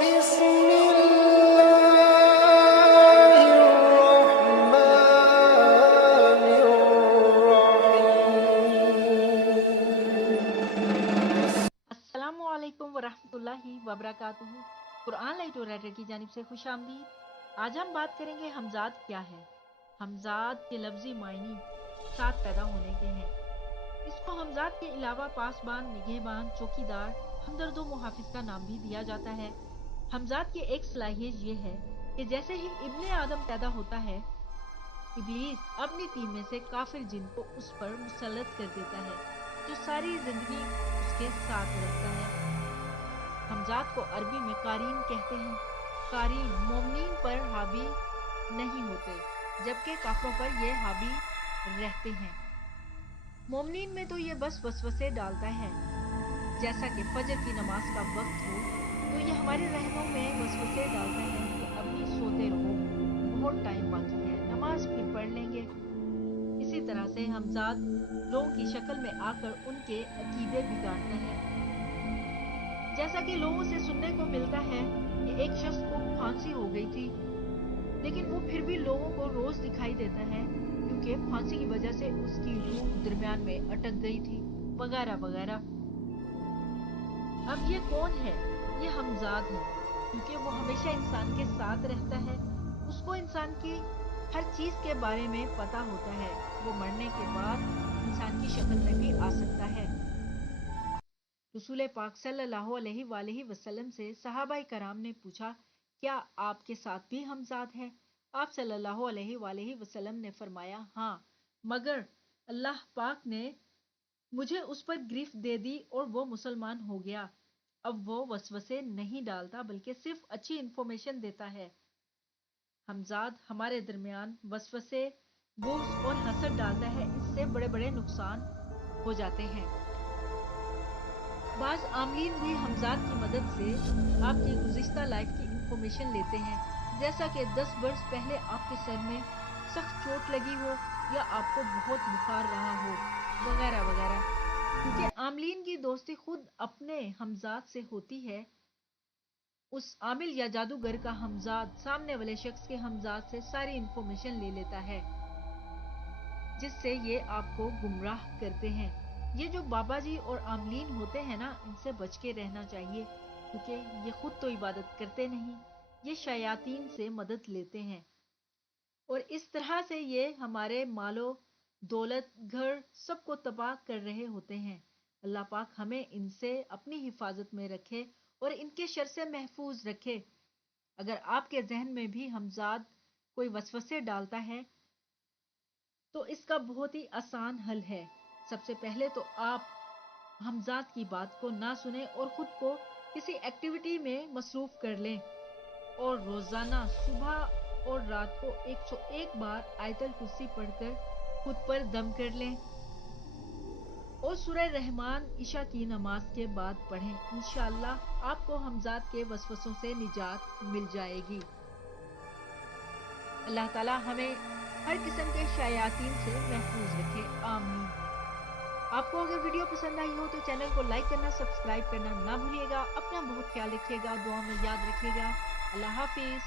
بسم الله الرحمن الرحيم. السلام علیکم ورحمۃ اللہ وبرکاتہ۔ قرآن لائٹ رائٹر کی جانب سے خوش آمدید۔ آج ہم بات کریں گے ہمزاد کیا ہے۔ ہمزاد کے لفظی معنی ساتھ پیدا ہونے کے ہیں۔ اس کو ہمزاد کے علاوہ پاسبان، نگہبان، چوکیدار، ہمدرد و محافظ کا نام بھی دیا جاتا ہے۔ ہمزاد کی ایک صلاحیت یہ ہے کہ جیسے ہی ابن آدم پیدا ہوتا ہے، ابلیس اپنی ٹیم میں سے کافر جن کو اس پر مسلط کر دیتا ہے، جو ساری زندگی اس کے ساتھ رہتا ہے۔ ہمزاد کو عربی میں قارین کہتے ہیں۔ قارین مومنین پر حاوی نہیں ہوتے، جبکہ کافروں پر یہ حاوی رہتے ہیں۔ مومنین میں تو یہ بس وسوسے ڈالتا ہے، جیسا کہ فجر کی نماز کا وقت ہو تو یہ ہمارے رہنوں میں وسوسے ڈالتا ہے کہ ابھی سوتے رہو، بہت ٹائم باقی ہے، نماز پھر پڑھ لیں گے۔ اسی طرح سے ہمزاد لوگوں کی شکل میں آ کر ان کے عقیدے بگاڑتا ہے۔ جیسا کہ لوگوں سے سننے کو ملتا ہے کہ ایک شخص کو پھانسی ہو گئی تھی، لیکن وہ پھر بھی لوگوں کو روز دکھائی دیتا ہے کیونکہ پھانسی کی وجہ سے اس کی روح درمیان میں اٹک گئی تھی، وغیرہ وغیرہ۔ اب یہ کون ہے؟ یہ ہمزاد ہے، کیونکہ وہ ہمیشہ انسان کے ساتھ رہتا ہے۔ اس کو انسان کی ہر چیز کے بارے میں پتا ہوتا ہے۔ وہ مرنے کے بعد انسان کی شکل میں بھی آ سکتا ہے۔ رسول پاک صلی اللہ علیہ وآلہ وسلم سے صحابہ کرام نے پوچھا، کیا آپ کے ساتھ بھی ہمزاد ہے؟ آپ صلی اللہ علیہ وآلہ وسلم نے فرمایا، ہاں، مگر اللہ پاک نے مجھے اس پر گرفت دے دی اور وہ مسلمان ہو گیا۔ اب وہ وسوسے نہیں ڈالتا بلکہ صرف اچھی انفارمیشن دیتا ہے۔ ہمزاد ہمارے درمیان وسوسے، بغض اور حسد ڈالتا ہے، اس سے بڑے بڑے نقصان ہو جاتے ہیں۔ بعض عاملین بھی ہمزاد کی مدد سے آپ کی گزشتہ لائف کی انفارمیشن لیتے ہیں، جیسا کہ 10 برس پہلے آپ کے سر میں سخت چوٹ لگی ہو یا آپ کو بہت بخار رہا ہو، وغیرہ وغیرہ۔ کیونکہ عاملین کی دوستی خود اپنے ہمزاد سے ہوتی ہے، اس عامل یا جادوگر کا ہمزاد سامنے والے شخص کے ہمزاد سے ساری انفارمیشن لے لیتا ہے، جس سے یہ آپ کو گمراہ کرتے ہیں۔ یہ جو بابا جی اور عاملین ہوتے ہیں نا، ان سے بچ کے رہنا چاہیے، کیونکہ یہ خود تو عبادت کرتے نہیں، یہ شیاطین سے مدد لیتے ہیں، اور اس طرح سے یہ ہمارے مال و دولت، گھر، سب کو تباہ کر رہے ہوتے ہیں۔ اللہ پاک ہمیں ان سے اپنی حفاظت میں رکھے اور ان کے شر سے محفوظ رکھے۔ اگر آپ کے ذہن میں بھی ہمزاد کوئی وسوسے ڈالتا ہے تو اس کا بہت ہی آسان حل ہے۔ سب سے پہلے تو آپ ہمزاد کی بات کو نہ سنیں اور خود کو کسی ایکٹیویٹی میں مصروف کر لیں، اور روزانہ صبح اور رات کو 101 بار آیت الکرسی پڑھ کر خود پر دم کر لیں، اور سورہ رحمان عشاء کی نماز کے بعد پڑھیں۔ انشاءاللہ آپ کو ہمزاد کے وسوسوں سے نجات مل جائے گی۔ اللہ تعالی ہمیں ہر قسم کے شیاطین سے محفوظ رکھے، آمین۔ آپ کو اگر ویڈیو پسند آئی ہو تو چینل کو لائک کرنا، سبسکرائب کرنا نہ بھولیے گا۔ اپنا بہت خیال رکھیے گا، دعا میں یاد رکھیے گا۔ اللہ حافظ۔